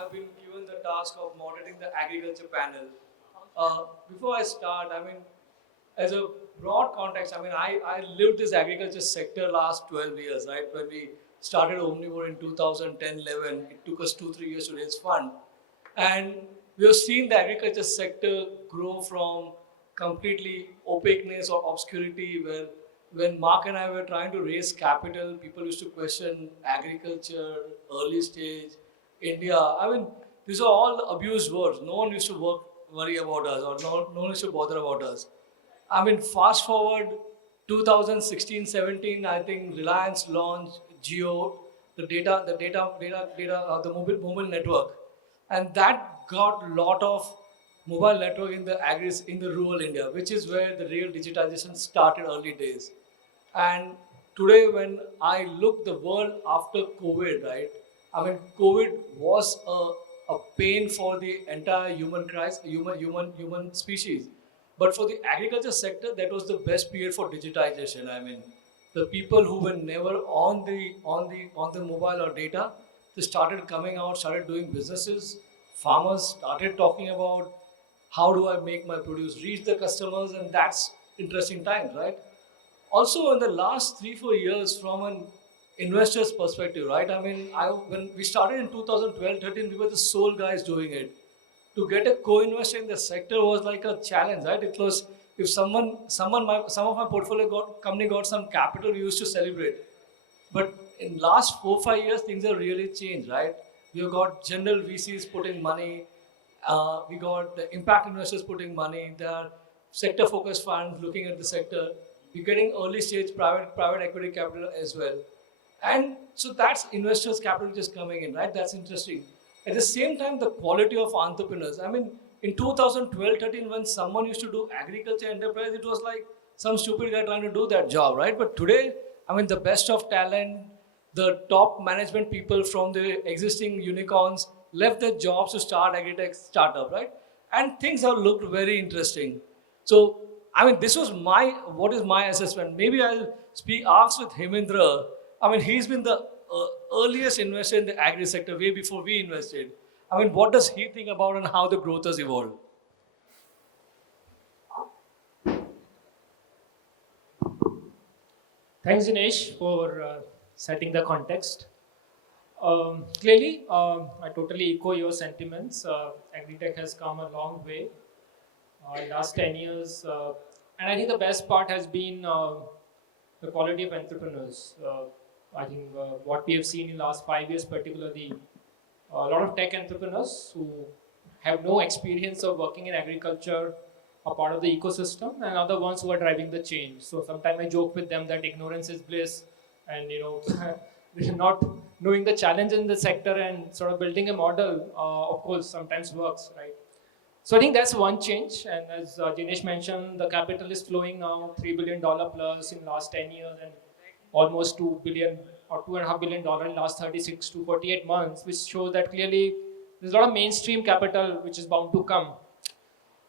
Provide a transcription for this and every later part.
I've been given the task of moderating the agriculture panel. Before I start, as a broad context, I lived this agriculture sector last 12 years, right? When we started Omnivore in 2010-11, it took us 2-3 years to raise fund. And we have seen the agriculture sector grow from completely opaqueness or obscurity where when Mark and I were trying to raise capital, people used to question agriculture, early stage, India. These are all abused words. No one used to worry about us or no one used to bother about us. Fast forward 2016-17, I think Reliance launched Geo, the mobile network, and that got a lot of mobile network in the rural India, which is where the real digitization started early days. And today, when I look the world after COVID, right? COVID was a pain for the entire human crisis, human species. But for the agriculture sector, that was the best period for digitization. The people who were never on the mobile or data, they started coming out, started doing businesses. Farmers started talking about how do I make my produce reach the customers, and that's interesting times, right? Also, in the last 3-4 years, from an investor's perspective, right? When we started in 2012-13, we were the sole guys doing it. To get a co-investor in the sector was like a challenge, right? It was if some of my portfolio company got some capital, we used to celebrate. But in last 4-5 years, things have really changed, right? We've got general VCs putting money, we got the impact investors putting money. There are sector-focused funds looking at the sector. We're getting early stage private equity capital as well. And so that's investors' capital just coming in, right? That's interesting. At the same time, the quality of entrepreneurs. In 2012-13, when someone used to do agriculture enterprise, it was like some stupid guy trying to do that job, right? But today, the best of talent, the top management people from the existing unicorns left their jobs to start agri-tech startup, right? And things have looked very interesting. So, this was what is my assessment. Maybe I'll ask with Hemendra. He's been the earliest investor in the agri sector way before we invested. What does he think about and how the growth has evolved? Thanks, Jinesh, for setting the context. Clearly, I totally echo your sentiments. Agri-tech has come a long way last 10 years. And I think the best part has been the quality of entrepreneurs. I think what we have seen in the last 5 years, particularly a lot of tech entrepreneurs who have no experience of working in agriculture are part of the ecosystem and other ones who are driving the change. So sometimes I joke with them that ignorance is bliss, and not knowing the challenge in the sector and sort of building a model, of course, sometimes works, right? So I think that's one change. And as Jinesh mentioned, the capital is flowing now $3 billion plus in last 10 years and almost $2 billion or $2.5 billion in last 36 to 48 months, which shows that clearly there's a lot of mainstream capital which is bound to come.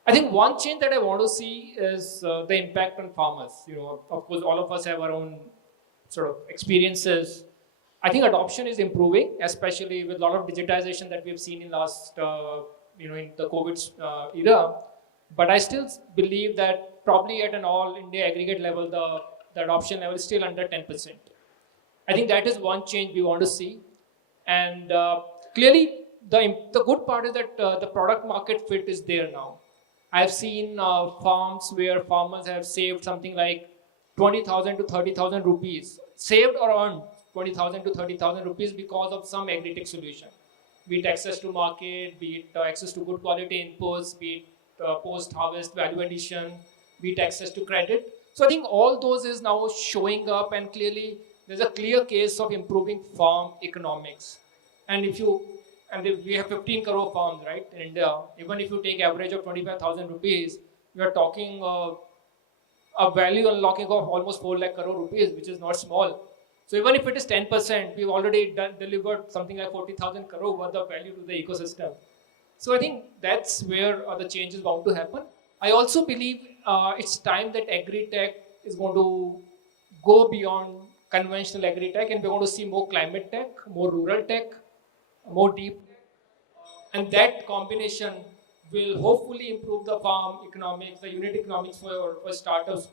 I think one change that I want to see is the impact on farmers. Of course, all of us have our own sort of experiences. I think adoption is improving, especially with a lot of digitization that we've seen in last, in the COVID era. But I still believe that probably at an all India aggregate level, the adoption level is still under 10%. I think that is one change we want to see. And clearly, the good part is that the product market fit is there now. I've seen farms where farmers have saved something like 20,000 to 30,000 rupees, saved or earned 20,000 to 30,000 rupees because of some agri-tech solution. Be it access to market, be it access to good quality inputs, be it post-harvest value addition, be it access to credit. So I think all those is now showing up, and clearly there's a clear case of improving farm economics. And we have 15 crore farms, right, in India. Even if you take average of 25,000 rupees, we are talking a value unlocking of almost 4 lakh crore rupees, which is not small. So even if it is 10%, we've already delivered something like 40,000 crore worth of value to the ecosystem. So I think that's where the change is bound to happen. I also believe it's time that agri-tech is going to go beyond conventional agri-tech, and we're going to see more climate tech, more rural tech, more deep tech. and that combination will hopefully improve the farm economics, the unit economics for startups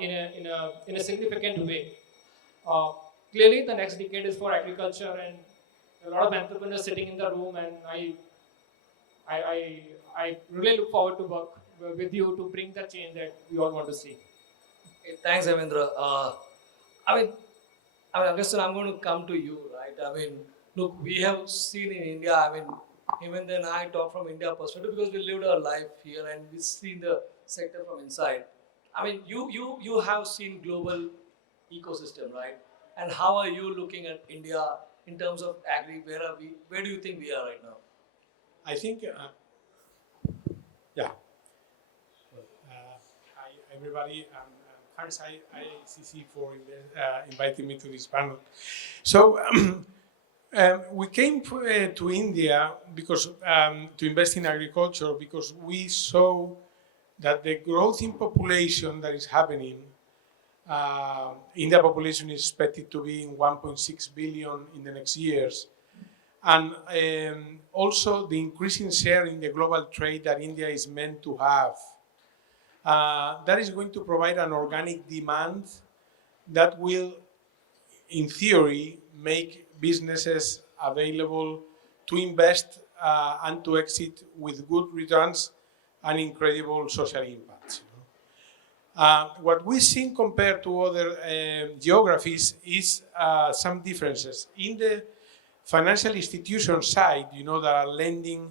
in a significant way. Uh, Clearly, the next decade is for agriculture, and a lot of entrepreneurs sitting in the room, and I, I, I really look forward to work with you to bring the change that we all want to see. Okay, thanks, Hemendra. I mean, Augustine, I'm going to come to you, right? I mean, look, we have seen in India, I mean, even then I talk from India perspective because we lived our life here and we seen the sector from inside. I mean, you have seen global ecosystem, right? And how are you looking at India in terms of agri? Where are we? Where do you think we are right now? I think, yeah. Hi, everybody, and thanks ICC for inviting me to this panel. So we came to India because to invest in agriculture because we saw that the growth in population that is happening, India population is expected to be in 1.6 billion in the next years. And also the increasing share in the global trade that India is meant to have. That is going to provide an organic demand that will, in theory, make businesses available to invest and to exit with good returns and incredible social impacts. What we've seen compared to other geographies is some differences. In the financial institution side, that are lending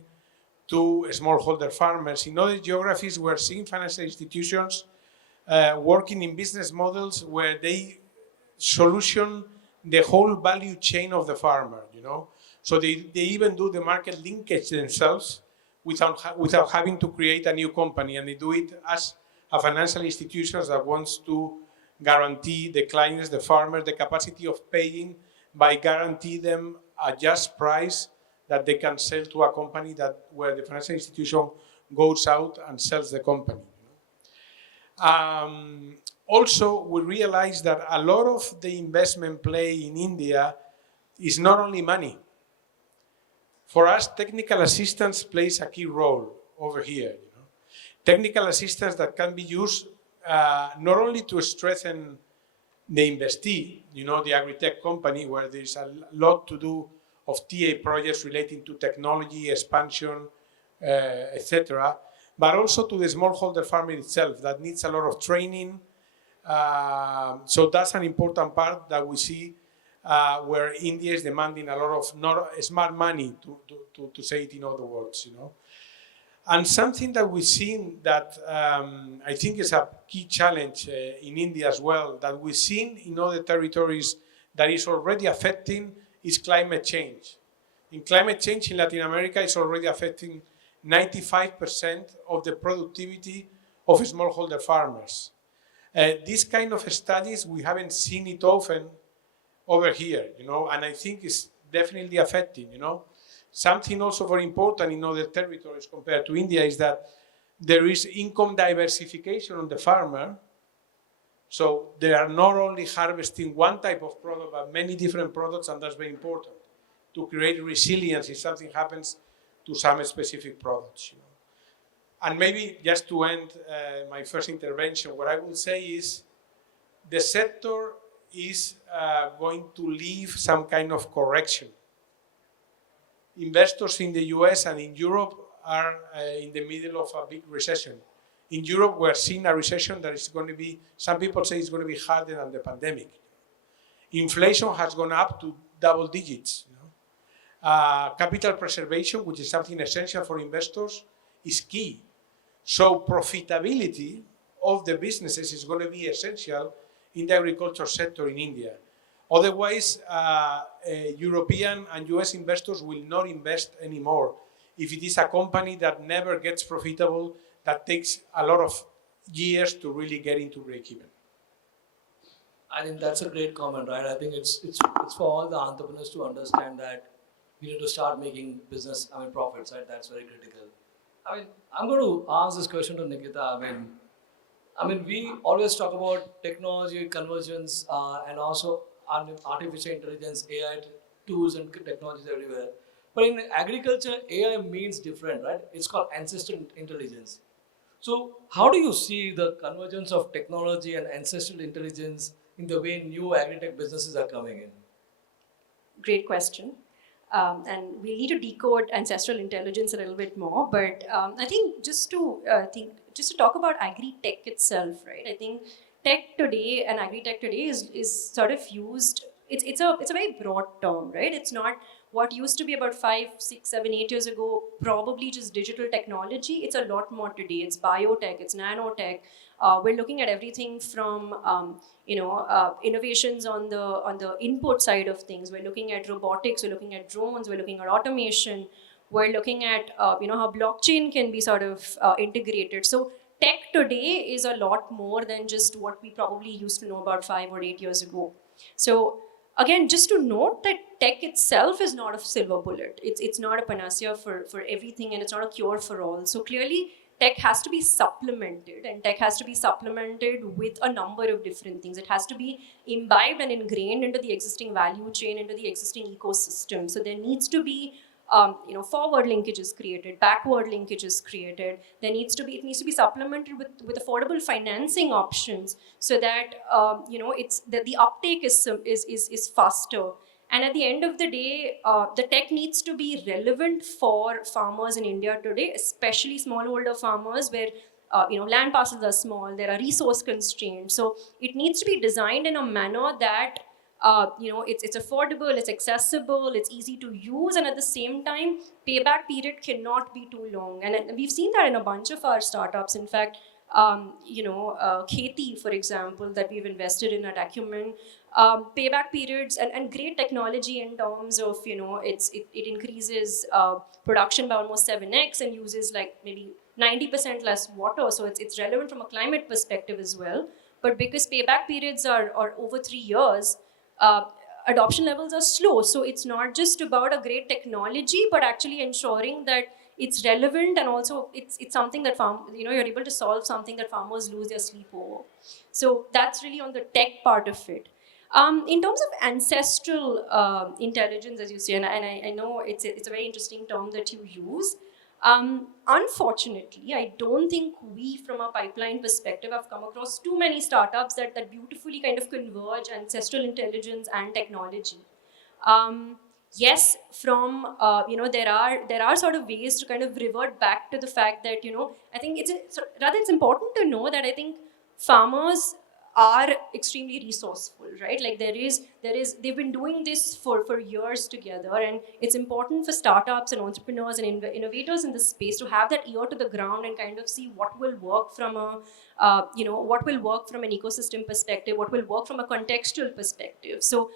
to smallholder farmers. In other geographies, we're seeing financial institutions working in business models where they solution the whole value chain of the farmer, So they even do the market linkage themselves without having to create a new company. And they do it as a financial institution that wants to guarantee the clients, the farmers, the capacity of paying by guarantee them a just price that they can sell to a company where the financial institution goes out and sells the company. Also, we realize that a lot of the investment play in India is not only money. For us, technical assistance plays a key role over here. Technical assistance that can be used not only to strengthen the investee, the agri-tech company, where there's a lot to do of TA projects relating to technology, expansion, etc., but also to the smallholder farmer itself that needs a lot of training. So that's an important part that we see where India is demanding a lot of not smart money, to say it in other words, And something that we've seen that I think is a key challenge in India as well, that we've seen in other territories that is already affecting is climate change. In climate change in Latin America is already affecting 95% of the productivity of smallholder farmers. These kind of studies, we haven't seen it often over here, and I think it's definitely affecting, Something also very important in other territories compared to India is that there is income diversification on the farmer. So they are not only harvesting one type of product, but many different products, and that's very important to create resilience if something happens to some specific products. And maybe just to end my first intervention, what I will say is the sector is going to leave some kind of correction. Investors in the US and in Europe are in the middle of a big recession. In Europe, we're seeing a recession that is going to be, some people say it's going to be harder than the pandemic. Inflation has gone up to double digits. Capital preservation, which is something essential for investors, is key. So profitability of the businesses is going to be essential in the agriculture sector in India. Otherwise, European and US investors will not invest anymore if it is a company that never gets profitable, that takes a lot of years to really get into break-even. I think that's a great comment, right? I think it's for all the entrepreneurs to understand that we need to start making business, profits, right? That's very critical. I'm going to ask this question to Nikhita. We always talk about technology convergence and also artificial intelligence, AI tools and technologies everywhere. But in agriculture, AI means different, right? It's called ancestral intelligence. So, how do you see the convergence of technology and ancestral intelligence in the way new agri-tech businesses are coming in? Great question. And we'll need to decode ancestral intelligence a little bit more. But I think just to talk about agri-tech itself, right? I think tech today and agri-tech today is sort of used. It's a very broad term, right? It's not what used to be about 5, 6, 7, 8 years ago, probably just digital technology. It's a lot more today. It's biotech, it's nanotech. We're looking at everything from innovations on the input side of things. We're looking at robotics. We're looking at drones. We're looking at automation. We're looking at how blockchain can be sort of integrated. So tech today is a lot more than just what we probably used to know about 5 or 8 years ago. So again, just to note that tech itself is not a silver bullet. It's not a panacea for everything, and it's not a cure for all. So clearly, tech has to be supplemented, and tech has to be supplemented with a number of different things. It has to be imbibed and ingrained into the existing value chain, into the existing ecosystem. So there needs to be forward linkages created, backward linkages created. It needs to be supplemented with affordable financing options, so that it's that the uptake is faster. And at the end of the day, the tech needs to be relevant for farmers in India today, especially smallholder farmers, where land parcels are small, there are resource constraints. So it needs to be designed in a manner that it's affordable, it's accessible, it's easy to use, and at the same time, payback period cannot be too long. And we've seen that in a bunch of our startups. In fact, Kheti, for example, that we've invested in at Acumen, payback periods and great technology in terms of it increases production by almost 7x and uses like maybe 90% less water. So it's relevant from a climate perspective as well. But because payback periods are over 3 years, adoption levels are slow. So it's not just about a great technology, but actually ensuring that it's relevant, and also it's something that you're able to solve something that farmers lose their sleep over. So that's really on the tech part of it. In terms of ancestral intelligence, as you say, and I know it's a very interesting term that you use. Unfortunately, I don't think we, from a pipeline perspective, have come across too many startups that beautifully kind of converge ancestral intelligence and technology. Yes, from there are sort of ways to kind of revert back to the fact that I think it's important to know that I think farmers are extremely resourceful, right? Like they've been doing this for years together, and it's important for startups and entrepreneurs and innovators in this space to have that ear to the ground and kind of see what will work from what will work from an ecosystem perspective, what will work from a contextual perspective. So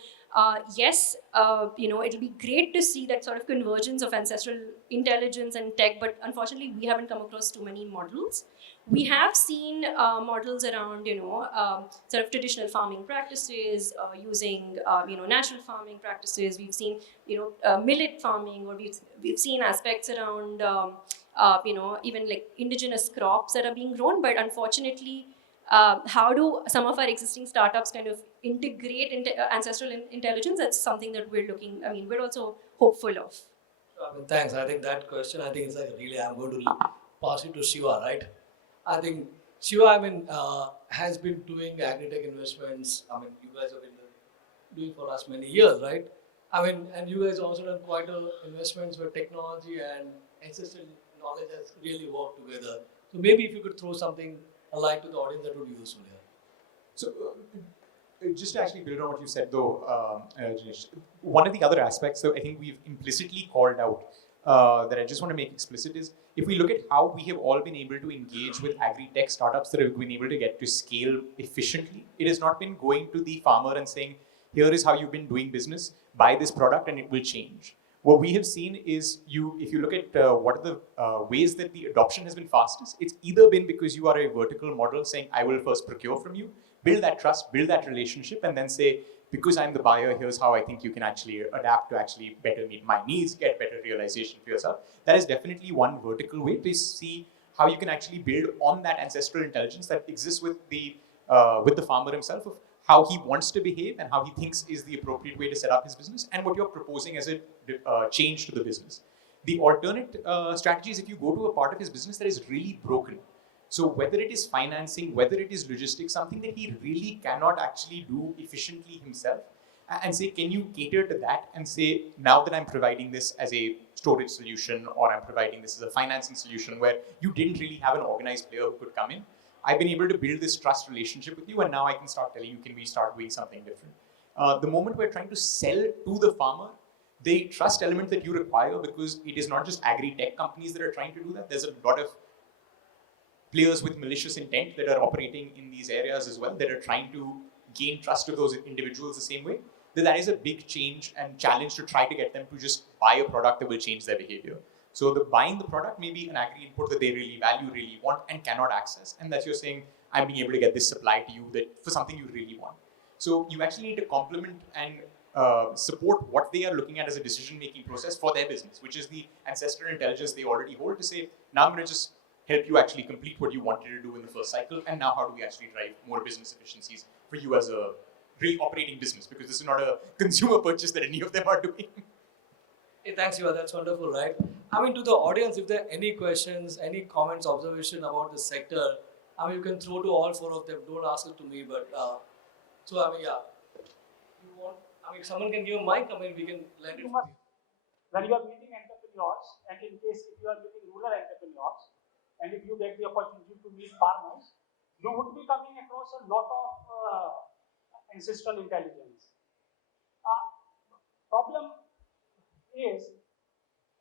yes, it'll be great to see that sort of convergence of ancestral intelligence and tech, but unfortunately, we haven't come across too many models. We have seen models around, sort of traditional farming practices, using, natural farming practices. We've seen, millet farming, or we've seen aspects around, even like indigenous crops that are being grown. But unfortunately, how do some of our existing startups kind of integrate into ancestral intelligence? That's something that we're also hopeful of. Thanks. I think that question, it's like really, I'm going to pass it to Shiva, right? I think Shiva, has been doing agri-tech investments. You guys have been doing for last many years, right? And you guys also done quite investments where technology and ancestral knowledge has really worked together. So maybe if you could throw a light to the audience, that would be useful here. So, just to actually build on what you said, though, Jinesh, one of the other aspects that I think we've implicitly called out that I just want to make explicit is, if we look at how we have all been able to engage with agri-tech startups that have been able to get to scale efficiently, it has not been going to the farmer and saying, here is how you've been doing business, buy this product and it will change. What we have seen is, if you look at what are the ways that the adoption has been fastest, it's either been because you are a vertical model saying, I will first procure from you, build that trust, build that relationship, and then say, because I'm the buyer, here's how I think you can actually adapt to actually better meet my needs, get better realization for yourself. That is definitely one vertical way to see how you can actually build on that ancestral intelligence that exists with the farmer himself, of how he wants to behave and how he thinks is the appropriate way to set up his business, and what you're proposing as a change to the business. The alternate strategy is if you go to a part of his business that is really broken. So whether it is financing, whether it is logistics, something that he really cannot actually do efficiently himself, and say, can you cater to that and say, now that I'm providing this as a storage solution or I'm providing this as a financing solution where you didn't really have an organized player who could come in, I've been able to build this trust relationship with you, and now I can start telling you, can we start doing something different? The moment we're trying to sell to the farmer, the trust element that you require, because it is not just agri-tech companies that are trying to do that, there's a lot of players with malicious intent that are operating in these areas as well, that are trying to gain trust of those individuals the same way, that is a big change and challenge to try to get them to just buy a product that will change their behavior. So the buying the product may be an agri input that they really value, really want, and cannot access. And that's you're saying, I'm being able to get this supply to you that for something you really want. So you actually need to complement and support what they are looking at as a decision-making process for their business, which is the ancestral intelligence they already hold to say, now I'm going to just help you actually complete what you wanted to do in the first cycle, and now how do we actually drive more business efficiencies for you as a real operating business, because this is not a consumer purchase that any of them are doing. Hey, thanks, Shiva. That's wonderful, right? I mean, to the audience, if there are any questions, any comments, observation about the sector, I mean, you can throw to all four of them. Don't ask it to me, but so I mean, yeah. You want? I mean, if someone can give a mic. I mean, we can lend it. You must, when you are meeting entrepreneurs, and in case if you are meeting rural entrepreneurs, and if you get the opportunity to meet farmers, you would be coming across a lot of ancestral intelligence. Problem is,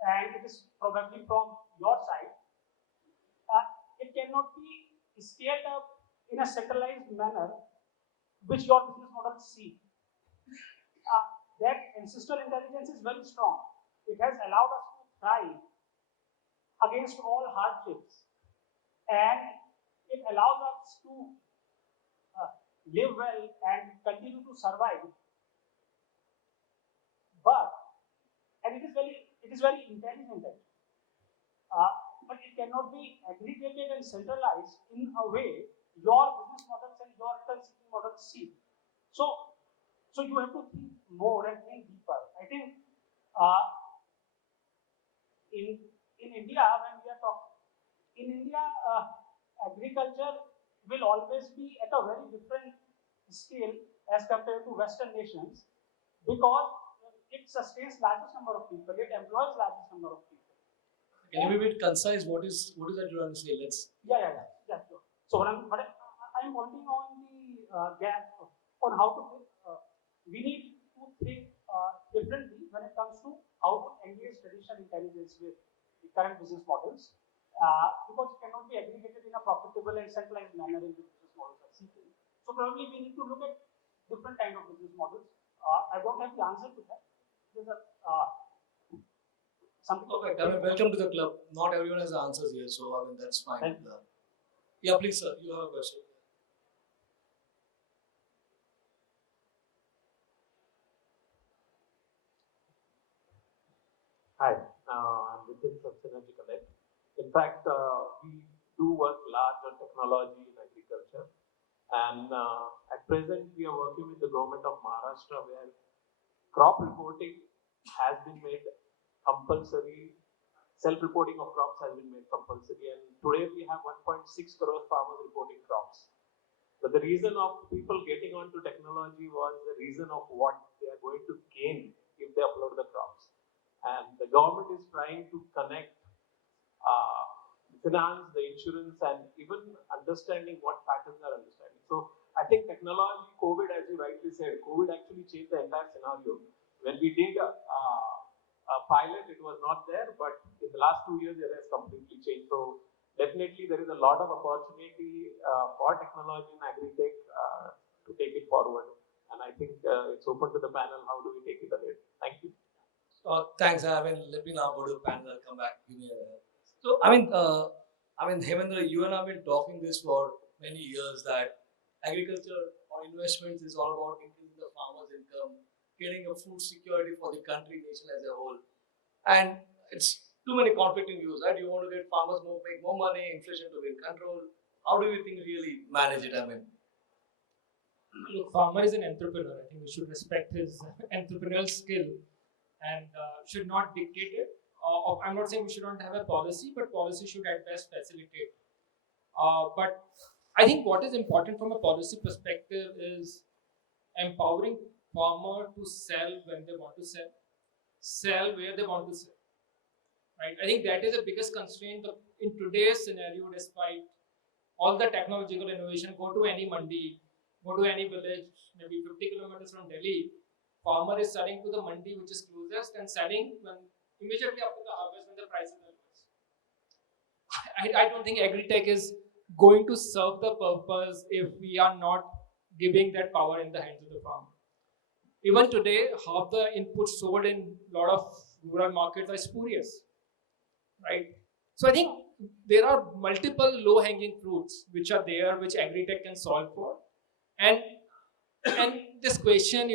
and it is probably from your side, it cannot be scaled up in a centralized manner, which your business models see. That ancestral intelligence is very strong. It has allowed us to thrive against all hardships, and it allows us to live well and continue to survive. But and it is very intelligent, but it cannot be aggregated and centralized in a way your business models and your return seeking models see. So you have to think more and think deeper. I think in India, when we are talking in India, agriculture will always be at a very different scale as compared to Western nations, because it sustains largest number of people, it employs largest number of people. Can you be a bit concise? What is that you're trying to say? Let's. Yeah, sure. So I'm pointing on the gap on how to we need to think differently when it comes to how to engage traditional intelligence with the current business models, because it cannot be aggregated in a profitable and centralized manner in the business models are seeking. So probably we need to look at different kind of business models. I don't have the answer to that. There's a something. Perfect. I mean, welcome to the club. Not everyone has answers here, so I mean that's fine. Yeah, please, sir. You have a question. Hi, I'm within Synergy Connect. In fact, we do work large on technology in agriculture, and at present we are working with the government of Maharashtra, where crop reporting has been made compulsory. Self-reporting of crops has been made compulsory, and today we have 1.6 crore farmers reporting crops. But the reason of people getting onto technology was the reason of what they are going to gain if they upload the crops. And the government is trying to connect finance, the insurance, and even understanding what patterns are understanding. So I think technology, COVID, as you rightly said, COVID actually changed the entire scenario. When we did a pilot, it was not there, but in the last 2 years, it has completely changed. So definitely there is a lot of opportunity for technology and agri-tech to take it forward. And I think it's open to the panel. How do we take it ahead? Thank you. Thanks. I mean, let me now go to the panel. I'll come back. Give me a. So I mean, Hemendra, you and I have been talking this for many years that agriculture or investments is all about increasing the farmer's income, getting a food security for the country, nation as a whole, and it's too many conflicting views, right? You want to get farmers make more money, inflation to be in control. How do you think really manage it? I mean. look, farmer is an entrepreneur. I think we should respect his entrepreneurial skill and should not dictate it. I'm not saying we should not have a policy, but policy should at best facilitate. But I think what is important from a policy perspective is empowering farmer to sell when they want to sell where they want to sell. Right? I think that is the biggest constraint in today's scenario. Despite all the technological innovation, go to any mandi, go to any village, maybe 50 kilometers from Delhi. Farmer is selling to the mandi which is closest and selling when immediately after the harvest when the prices are lowest. I don't think agri-tech is going to serve the purpose if we are not giving that power in the hands of the farmer. Even today, half the inputs sold in a lot of rural markets are spurious, right? So I think there are multiple low-hanging fruits which are there, which agri-tech can solve for, and this question,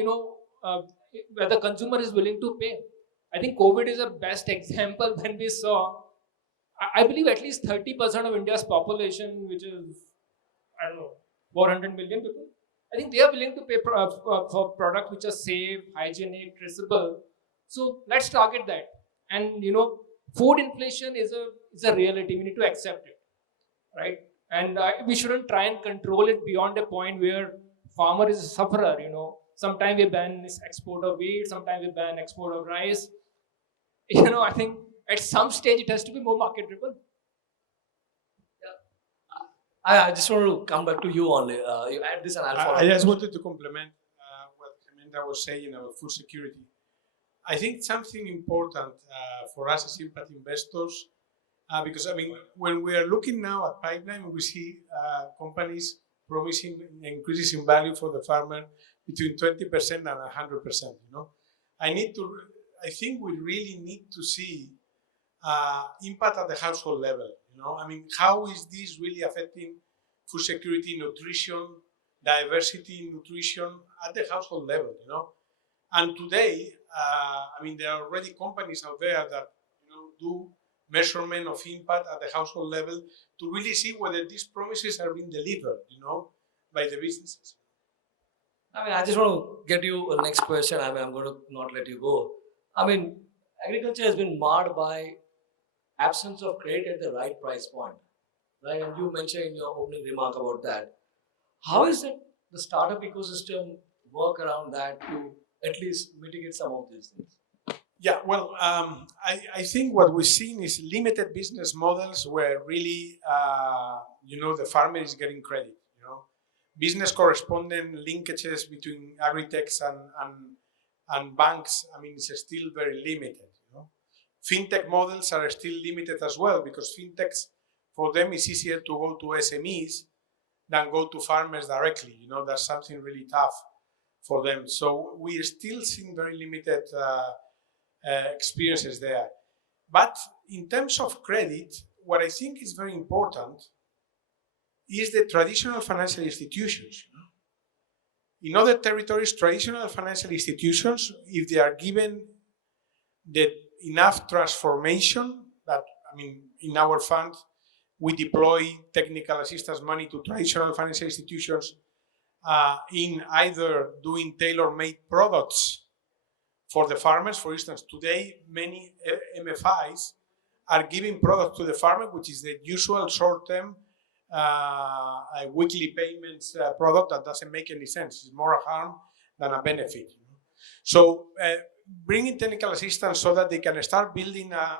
whether consumer is willing to pay. I think COVID is a best example when we saw. I believe at least 30% of India's population, which is, I don't know, 400 million people, I think they are willing to pay for products which are safe, hygienic, traceable. So let's target that. And food inflation is a reality. We need to accept it, right? And we shouldn't try and control it beyond a point where farmer is a sufferer. Sometimes we ban export of wheat, sometimes we ban export of rice. I think at some stage it has to be more market driven. I just want to come back to you only. You add this and I'll follow. I just wanted to complement what Hemendra was saying about food security. I think something important for us as impact investors, because when we are looking now at pipeline, we see companies promising increases in value for the farmer between 20% and 100%. I think we really need to see impact at the household level. How is this really affecting food security, nutrition, diversity in nutrition at the household level? And today, there are already companies out there that do measurement of impact at the household level to really see whether these promises are being delivered, by the businesses. I just want to get you a next question. I'm going to not let you go. Agriculture has been marred by absence of credit at the right price point, right? And you mentioned in your opening remark about that. How is it the startup ecosystem work around that to at least mitigate some of these things? Yeah, well, I think what we've seen is limited business models where really, the farmer is getting credit. Business correspondent linkages between agri-techs and banks, it's still very limited. Fintech models are still limited as well because fintechs, for them, it's easier to go to SMEs than go to farmers directly. That's something really tough for them. So we are still seeing very limited experiences there. But in terms of credit, what I think is very important is the traditional financial institutions. In other territories, traditional financial institutions, if they are given the enough transformation that, in our fund, we deploy technical assistance money to traditional financial institutions in either doing tailor-made products for the farmers. For instance, today, many MFIs are giving products to the farmer, which is the usual short-term weekly payments product that doesn't make any sense. It's more a harm than a benefit. So bringing technical assistance so that they can start building a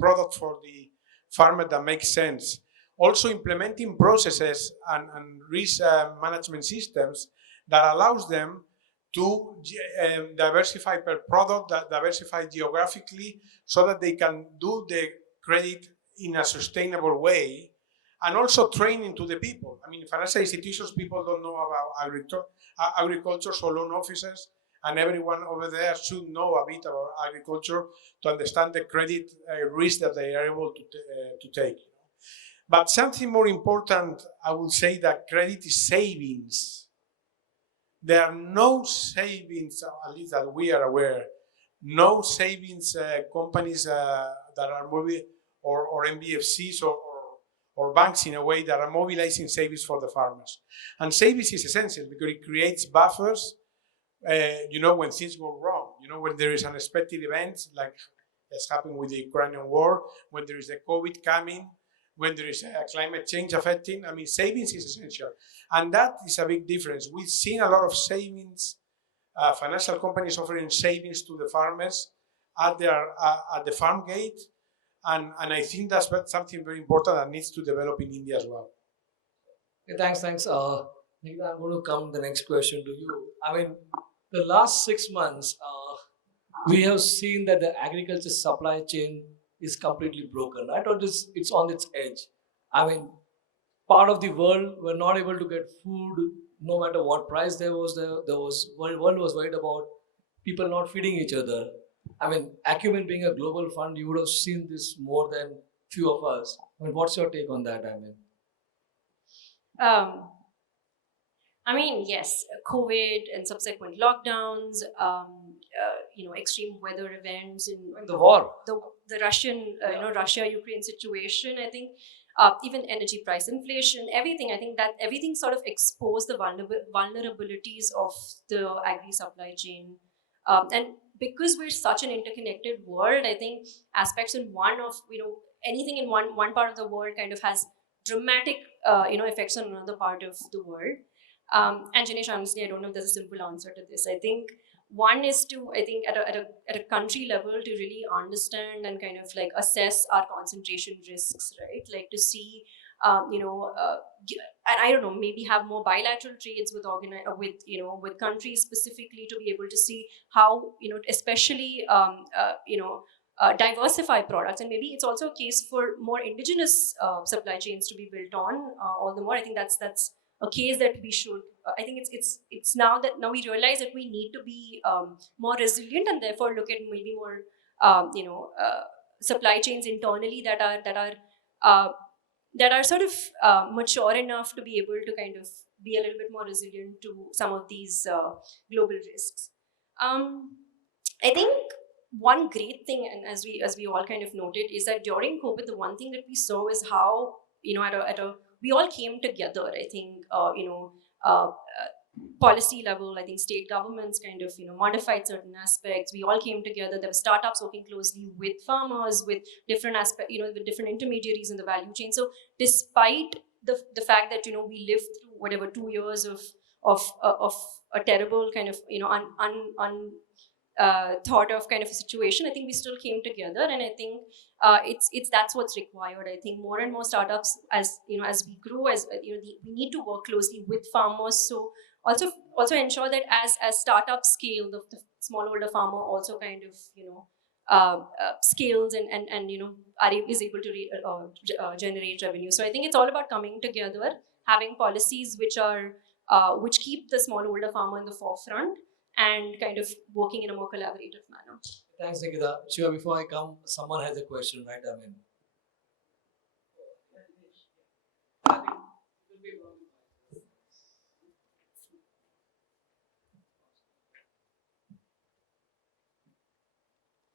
product for the farmer that makes sense. Also implementing processes and risk management systems that allows them to diversify per product, diversify geographically, so that they can do the credit in a sustainable way. And also training to the people. Financial institutions, people don't know about agriculture, so loan officers and everyone over there should know a bit about agriculture to understand the credit risk that they are able to take. But something more important, I would say that credit is savings. There are no savings, at least that we are aware, no savings companies that are moving or NBFCs or or banks in a way that are mobilizing savings for the farmers. And savings is essential because it creates buffers, when things go wrong, when there is unexpected events like has happened with the Ukrainian war, when there is a COVID coming, when there is a climate change affecting. I mean, savings is essential. And that is a big difference. We've seen a lot of savings, financial companies offering savings to the farmers at the farm gate. And I think that's something very important that needs to develop in India as well. Okay, thanks. Nikhita, I'm going to come the next question to you. I mean, the last 6 months, we have seen that the agriculture supply chain is completely broken, right? Or it's on its edge. I mean, part of the world were not able to get food, no matter what price there was. World was worried about people not feeding each other. I mean, Acumen being a global fund, you would have seen this more than few of us. I mean, what's your take on that? Um, I mean, yes, COVID and subsequent lockdowns, extreme weather events, and the war. the Russian, Russia-Ukraine situation. I think even energy price inflation, everything. I think that everything sort of exposed the vulnerabilities of the agri supply chain, and because we're such an interconnected world, I think aspects in anything in one part of the world kind of has dramatic effects on another part of the world. And Jinesh, honestly, I don't know if there's a simple answer to this. I think one is to, I think at a country level, to really understand and kind of like assess our concentration risks, right? Like to see, and I don't know, maybe have more bilateral trades with countries specifically to be able to see how, especially diversify products, and maybe it's also a case for more indigenous supply chains to be built on all the more. I think that's a case that we should. I think it's now we realize that we need to be more resilient and therefore look at maybe more supply chains internally that are sort of mature enough to be able to kind of be a little bit more resilient to some of these global risks. I think one great thing, and as we all kind of noted, is that during COVID, the one thing that we saw is how we all came together. I think policy level, I think state governments kind of modified certain aspects. We all came together. There were startups working closely with farmers, with different with different intermediaries in the value chain. So despite the fact that we lived through whatever 2 years of a terrible kind of thought of kind of a situation, I think we still came together, and I think it's that's what's required. I think more and more startups, as we grow, we need to work closely with farmers. So also ensure that as startups scale, the smallholder farmer also kind of scales and is able to generate revenue. So I think it's all about coming together, having policies which keep the smallholder farmer in the forefront, and kind of working in a more collaborative manner. Thanks, Nikhita. Shiva, before I come, someone has a question, right?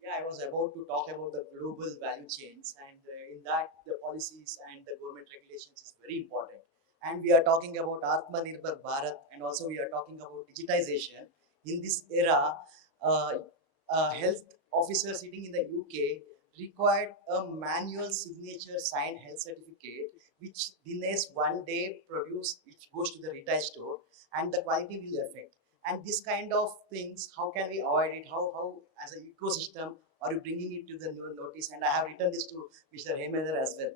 Yeah, I was about to talk about the global value chains, and in that, the policies and the government regulations is very important. And we are talking about Atmanirbhar Bharat, and also we are talking about digitization. In this era, a health officer sitting in the UK required a manual signature signed health certificate, which Dinesh one day produce, which goes to the retail store, and the quality will affect. And this kind of things, how can we avoid it? How as an ecosystem are you bringing it to the notice? And I have written this to Mr. Hemendra as well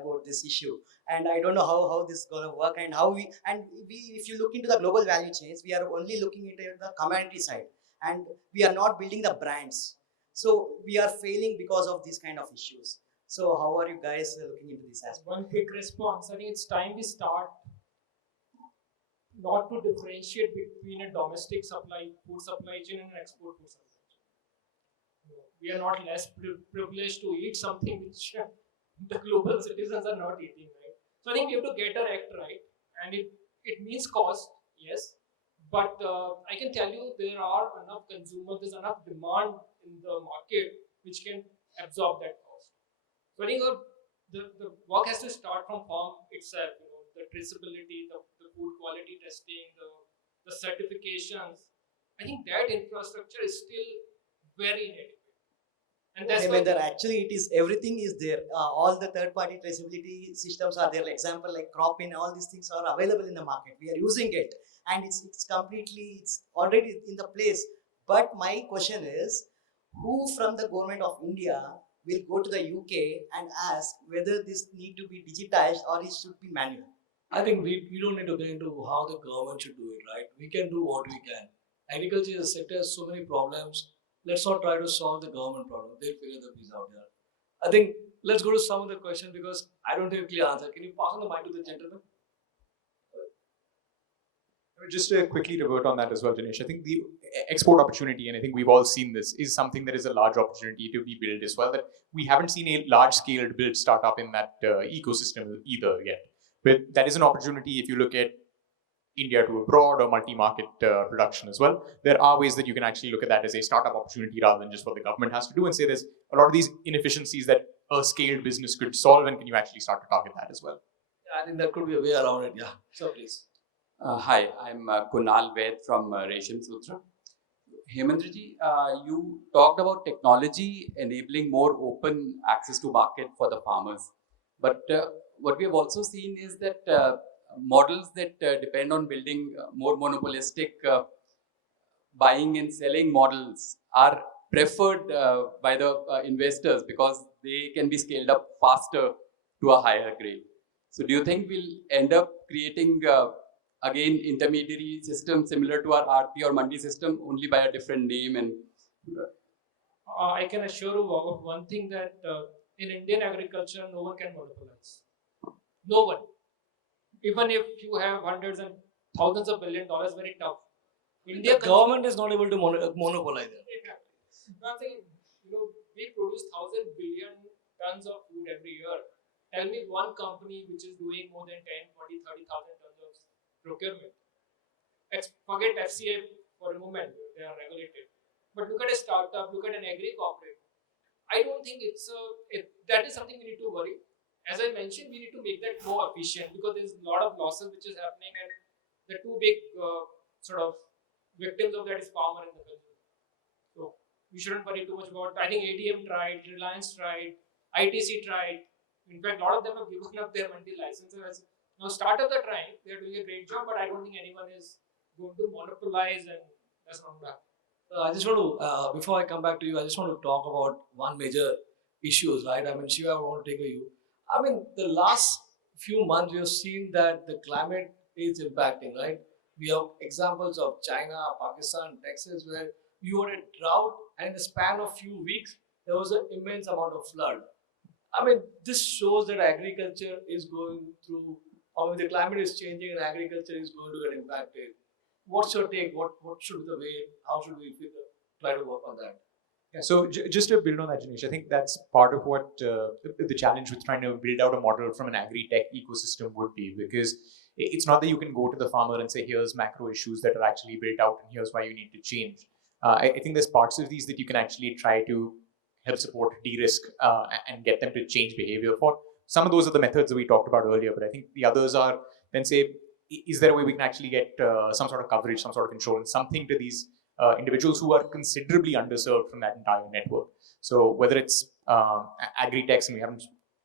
about this issue. And I don't know how this is going to work, and if you look into the global value chains, we are only looking into the commodity side, and we are not building the brands. So we are failing because of these kind of issues. So how are you guys looking into this aspect? One quick response. I think it's time we start not to differentiate between a domestic food supply chain and an export food supply chain. We are not less privileged to eat something which the global citizens are not eating, right? So I think we have to get our act right, and it means cost, yes, but I can tell you there are enough consumers, there's enough demand in the market which can absorb that cost. So I think the work has to start from farm itself. The traceability, the food quality testing, the certifications. I think that infrastructure is still very inadequate. And that's why Hemendra, actually, it is everything is there. All the third-party traceability systems are there. Like example, like Cropin, all these things are available in the market. We are using it, and it's completely it's already in the place. But my question is, who from the government of India will go to the UK and ask whether this need to be digitized or it should be manual? I think we don't need to get into how the government should do it, right? We can do what we can. Agriculture is a sector has so many problems. Let's not try to solve the government problem. They'll figure the piece out here. I think let's go to some of the questions because I don't have a clear answer. Can you pass on the mic to the gentleman? Just to quickly revert on that as well, Jinesh, I think the export opportunity, and I think we've all seen this, is something that is a large opportunity to be built as well. That we haven't seen a large-scale build startup in that ecosystem either yet. But that is an opportunity if you look at India to abroad or multi-market production as well. There are ways that you can actually look at that as a startup opportunity rather than just what the government has to do and say there's a lot of these inefficiencies that a scaled business could solve, and can you actually start to target that as well? Yeah, I think there could be a way around it. Yeah. So please. Hi, I'm Kunal Ved from Resham Sutra. Hemendra ji, you talked about technology enabling more open access to market for the farmers. But what we have also seen is that models that depend on building more monopolistic buying and selling models are preferred by the investors because they can be scaled up faster to a higher grade. So do you think we'll end up creating again intermediary system similar to our RP or Mandi system only by a different name? And I can assure you of one thing, that in Indian agriculture, no one can monopolize. No one. Even if you have hundreds and thousands of $billions, very tough. The government is not able to monopolize it. I'm saying, we produce 1,000 billion tons of food every year. Tell me one company which is doing more than 10, 20, 30,000 tons of procurement. Forget FCA for a moment, they are regulated. But look at a startup, look at an agri-corporate. I don't think that is something we need to worry. As I mentioned, we need to make that more efficient because there's a lot of losses which is happening, and the two big sort of victims of that is farmer and the consumer. So we shouldn't worry too much about. I think ADM tried, Reliance tried, ITC tried. In fact, a lot of them have given up their Mandi licenses. Now startups are trying; they're doing a great job, but I don't think anyone is going to monopolize, and that's not bad. I just want to, before I come back to you, I just want to talk about one major issues, right? I mean, Shiva, I want to take you. I mean, the last few months we have seen that the climate is impacting, right? We have examples of China, Pakistan, Texas, where you had a drought, and in the span of few weeks, there was an immense amount of flood. I mean, this shows that agriculture is going through, or the climate is changing and agriculture is going to get impacted. What's your take? What should be the way? How should we try to work on that? Yeah, so just to build on that, Jinesh, I think that's part of what the challenge with trying to build out a model from an agri-tech ecosystem would be, because it's not that you can go to the farmer and say, here's macro issues that are actually built out and here's why you need to change. I think there's parts of these that you can actually try to help support de-risk and get them to change behavior for. Some of those are the methods that we talked about earlier, but I think the others are then say, is there a way we can actually get some sort of coverage, some sort of insurance, something to these individuals who are considerably underserved from that entire network. So whether it's agri-techs, and we haven't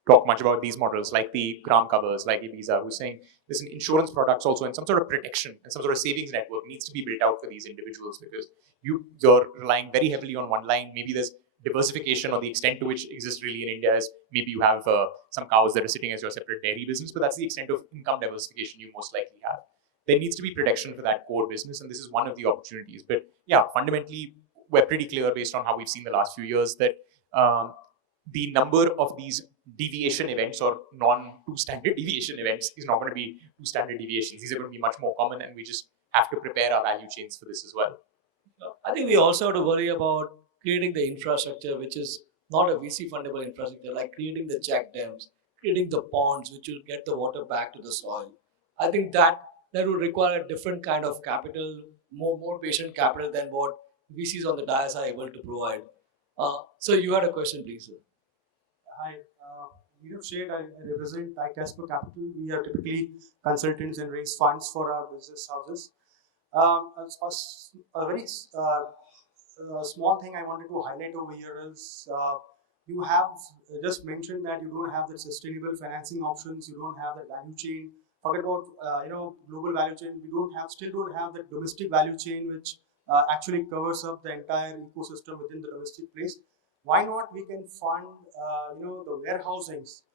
talked much about these models, like the gram covers, like Ibiza, who's saying there's an insurance products also, and some sort of protection and some sort of savings network needs to be built out for these individuals, because you're relying very heavily on one line. Maybe there's diversification, or the extent to which exists really in India is maybe you have some cows that are sitting as your separate dairy business, but that's the extent of income diversification you most likely have. There needs to be protection for that core business, and this is one of the opportunities. But yeah, fundamentally, we're pretty clear based on how we've seen the last few years that the number of these deviation events or non-two standard deviation events is not going to be two standard deviations. These are going to be much more common, and we just have to prepare our value chains for this as well. I think we also have to worry about creating the infrastructure, which is not a VC fundable infrastructure, like creating the check dams, creating the ponds, which will get the water back to the soil. I think that will require a different kind of capital, more patient capital than what VCs on the dais are able to provide. So you had a question, please. Hi, Neerav shared, I represent iCasper Capital. We are typically consultants and raise funds for our business houses. A very small thing I wanted to highlight over here is you have just mentioned that you don't have the sustainable financing options, you don't have the value chain. Forget about global value chain. We still don't have the domestic value chain, which actually covers up the entire ecosystem within the domestic place. Why not we can fund the warehousings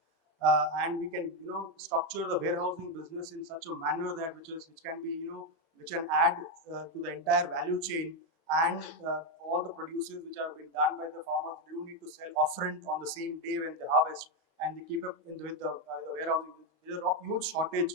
and we can structure the warehousing business in such a manner that which can be which can add to the entire value chain, and all the producers which are being done by the farmers, they don't need to sell upfront on the same day when they harvest, and they keep up with the warehousing. There's a huge shortage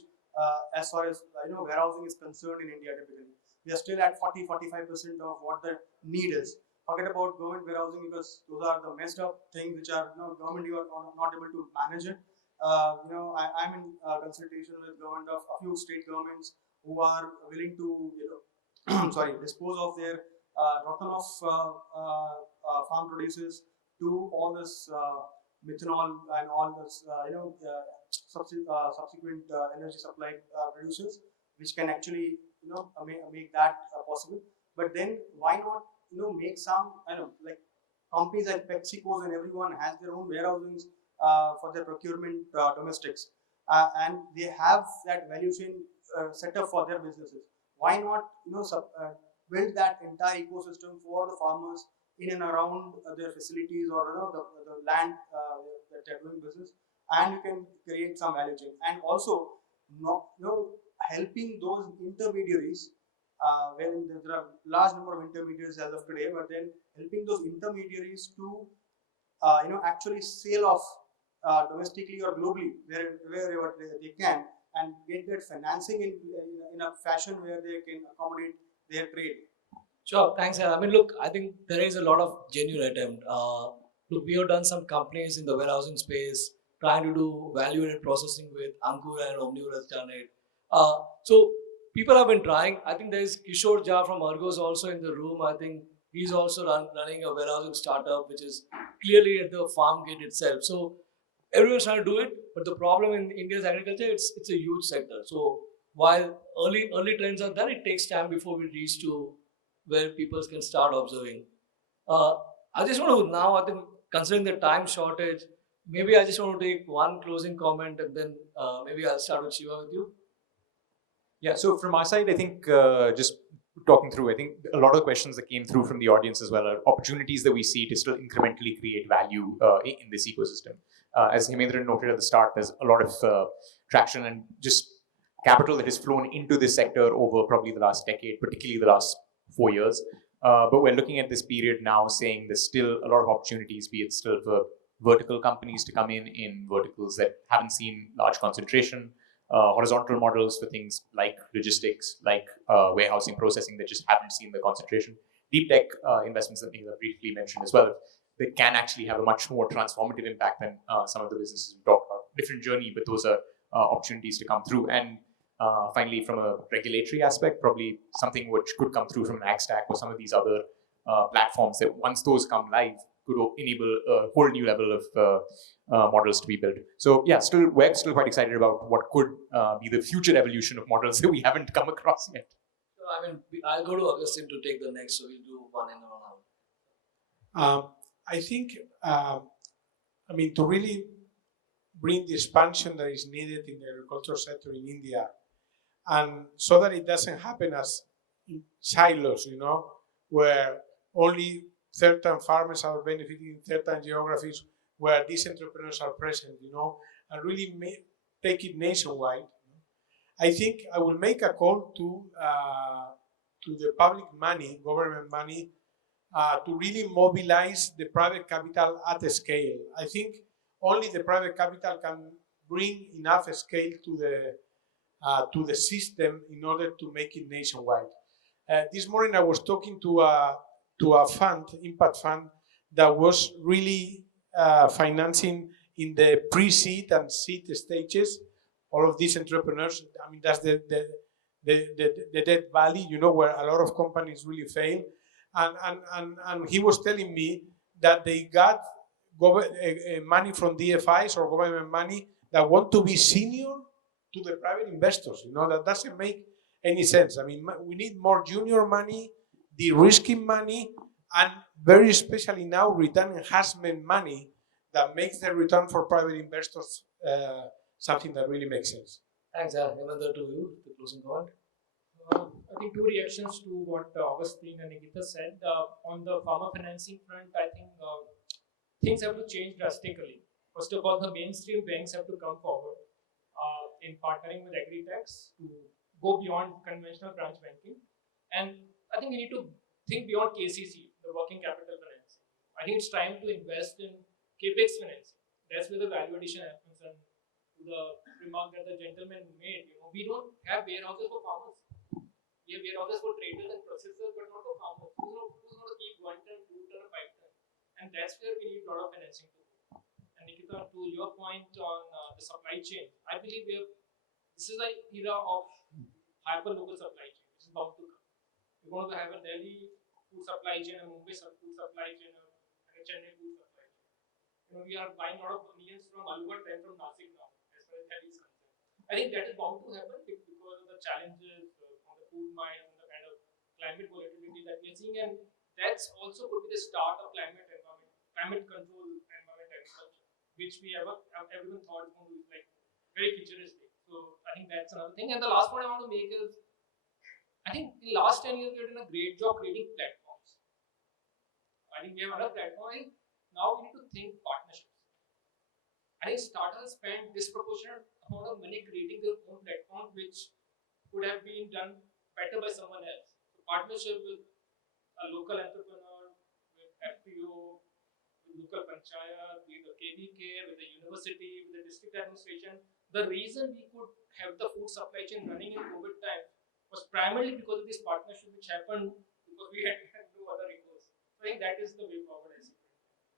as far as warehousing is concerned in India. Typically, we are still at 40-45% of what the need is. Forget about government warehousing, because those are the messed up things which are government you are not able to manage it. I'm in consultation with government of a few state governments who are willing to dispose of their rotten off farm producers to all this methanol and all this subsequent energy supply producers, which can actually make that possible. But then why not make some like companies like PepsiCo's and everyone has their own warehousings for their procurement domestics, and they have that value chain set up for their businesses. Why not build that entire ecosystem for the farmers in and around their facilities or the land that they're doing business, and you can create some value chain, and also helping those intermediaries. Wherein there are large number of intermediaries as of today, but then helping those intermediaries to actually sell off domestically or globally wherever they can, and get that financing in a fashion where they can accommodate their trade. Sure, thanks. I mean, look, I think there is a lot of genuine attempt. Look, we have done some companies in the warehousing space trying to do value-added processing with Ankur and Omnivore has done it. So people have been trying. I think there is Kishore Jha from Argos also in the room. I think he's also running a warehousing startup, which is clearly at the farm gate itself. So everyone's trying to do it, but the problem in India's agriculture, it's a huge sector. So while early trends are there, it takes time before we reach to where people can start observing. I just want to now, I think, considering the time shortage, maybe I just want to take one closing comment, and then maybe I'll start with Shiva with you. Yeah, so from our side, I think just talking through, I think a lot of the questions that came through from the audience as well are opportunities that we see to still incrementally create value in this ecosystem. As Hemendra noted at the start, there's a lot of traction and just capital that has flown into this sector over probably the last decade, particularly the last 4 years. But we're looking at this period now saying there's still a lot of opportunities, be it still for vertical companies to come in verticals that haven't seen large concentration, horizontal models for things like logistics, like warehousing, processing that just haven't seen the concentration. Deep tech investments that Nikhita briefly mentioned as well, that can actually have a much more transformative impact than some of the businesses we talked about. Different journey, but those are opportunities to come through. And finally, from a regulatory aspect, probably something which could come through from an AgStack or some of these other platforms that once those come live, could enable a whole new level of models to be built. So yeah, we're still quite excited about what could be the future evolution of models that we haven't come across yet. So, I mean, I'll go to Agustín to take the next, so we'll do one and one out. I think, to really bring the expansion that is needed in the agriculture sector in India, and so that it doesn't happen as in silos, where only certain farmers are benefiting in certain geographies where these entrepreneurs are present, and really take it nationwide. I think I will make a call to the public money, government money, to really mobilize the private capital at a scale. I think only the private capital can bring enough scale to the system in order to make it nationwide. This morning I was talking to a fund, impact fund, that was really financing in the pre-seed and seed stages all of these entrepreneurs. I mean, that's the dead valley, where a lot of companies really fail. And he was telling me that they got money from DFIs or government money that want to be senior to the private investors. That doesn't make any sense. I mean, we need more junior money, de-risking money, and very especially now return enhancement money that makes the return for private investors something that really makes sense. Thanks, Hemendra, to you, the closing comment. I think two reactions to what Agustín and Nikhita said. On the farmer financing front, I think things have to change drastically. First of all, the mainstream banks have to come forward in partnering with agri-techs to go beyond conventional branch banking. And I think we need to think beyond KCC, the working capital financing. I think it's time to invest in capex financing. That's where the value addition happens. And to the remark that the gentleman made, we don't have warehouses for farmers. We have warehouses for traders and processors, but not for farmers. Who's going to keep 1 ton, 2 ton, or 5 ton? And that's where we need a lot of financing to go. And Nikhita, to your point on the supply chain, I believe this is an era of hyper-local supply chain, which is bound to come. We're going to have a Delhi food supply chain, a Mumbai food supply chain, and a Chennai food supply chain. We are buying a lot of onions from Alwar and from Nasik now, as far as Delhi is concerned. I think that is bound to happen because of the challenges on the food mine and the kind of climate volatility that we are seeing, and that's also could be the start of climate control, environment agriculture, which everyone thought was going to be like very futuristic. So I think that's another thing. And the last point I want to make is, I think in the last 10 years we have done a great job creating platforms. I think we have another platform. Now we need to think partnerships. I think startups spend disproportionate amount of money creating their own platform, which could have been done better by someone else. So partnership with a local entrepreneur, with FPO, with local panchayat, with the KVK, with the university, with the district administration. The reason we could have the food supply chain running in COVID time was primarily because of this partnership which happened because we had no other recourse. So I think that is the way forward.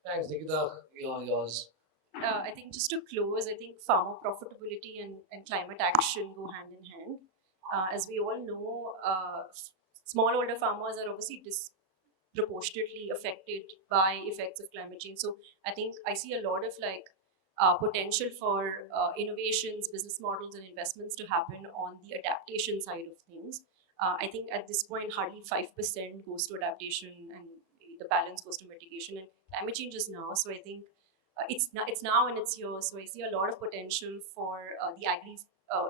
Thanks, Nikhita. Yours. I think just to close, I think farmer profitability and climate action go hand in hand. As we all know, smallholder farmers are obviously disproportionately affected by effects of climate change. So I think I see a lot of potential for innovations, business models, and investments to happen on the adaptation side of things. I think at this point, hardly 5% goes to adaptation, and the balance goes to mitigation. And climate change is now, so I think it's now and it's here. So I see a lot of potential for the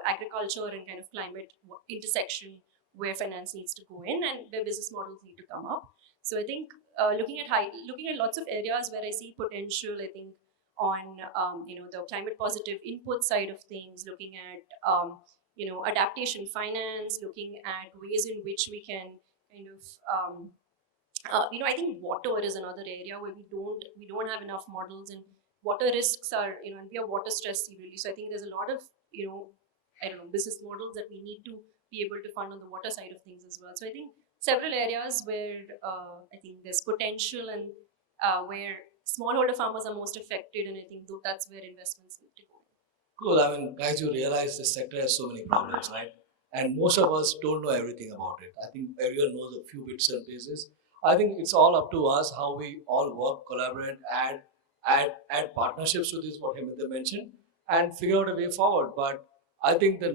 agriculture and kind of climate intersection where finance needs to go in and where business models need to come up. So I think looking at lots of areas where I see potential. I think on the climate positive input side of things, looking at adaptation finance, looking at ways in which we can kind of I think water is another area where we don't have enough models, and water risks are and we are water stressed severely. So I think there's a lot of business models that we need to be able to fund on the water side of things as well. So I think several areas where I think there's potential and where smallholder farmers are most affected, and I think that's where investments need to go. Cool. I mean, guys, you realize this sector has so many problems, right? And most of us don't know everything about it. I think everyone knows a few bits and pieces. I think it's all up to us how we all work, collaborate, add partnerships to this, what Hemendra mentioned, and figure out a way forward. But I think the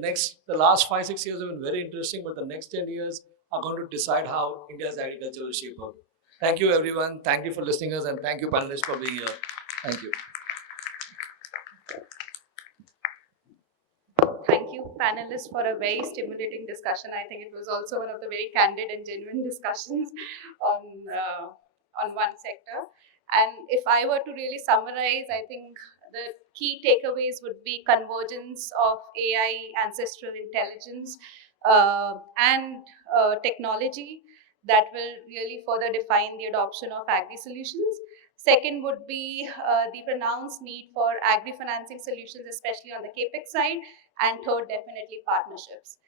last 5-6 years have been very interesting, but the next 10 years are going to decide how India's agriculture will shape up. Thank you, everyone. Thank you for listening us, and thank you, panelists, for being here. Thank you. Thank you, panelists, for a very stimulating discussion. I think it was also one of the very candid and genuine discussions on one sector. And if I were to really summarize, I think the key takeaways would be convergence of AI, ancestral intelligence, and technology that will really further define the adoption of agri-solutions. Second would be the pronounced need for agri-financing solutions, especially on the capex side. And third, definitely partnerships.